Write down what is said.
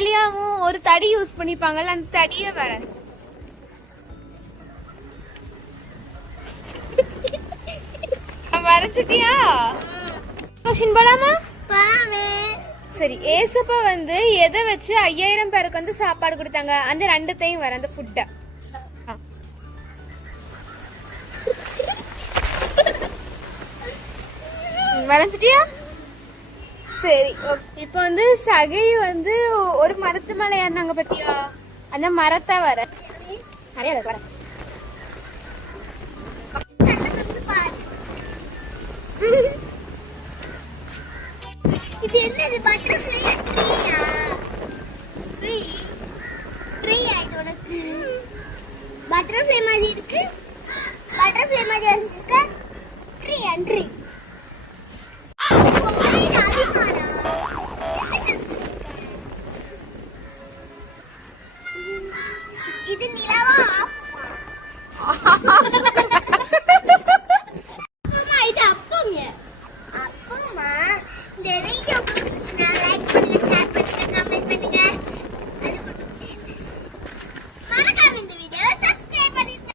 வெளியாவும் ஒரு தடி யூஸ் பண்ணிப்பாங்கல்ல, அந்த தடியே வர வரைச்சிட்டியா? கொஸ்டின் போலாமா? சரி, ஏசப்பா வந்து எதை வச்சு 5000 பேருக்கு வந்து சாப்பாடு கொடுத்தாங்க? அந்த ரெண்டுத்தையும் வர அந்த ஃபுட்ட வரைஞ்சிட்டியா? சரி, இப்ப வந்து சகை வந்து ஒரு மரத்து மேல ஏறினாங்க பத்தியா? அந்த மரத்தை வர நிறைய வர இது என்னது? பட்டர்ஃப்ளை ட்ரீயா? ட்ரீயா இது உனக்கு? பட்டர்ஃப்ளை மாதிரி இருக்கு. பட்டர்ஃப்ளை மாதிரி வச்சிருக்க. ட்ரீ இது நிலவா? அப்பமா இது அப்பமா. அப்பமா இந்த வீடியோ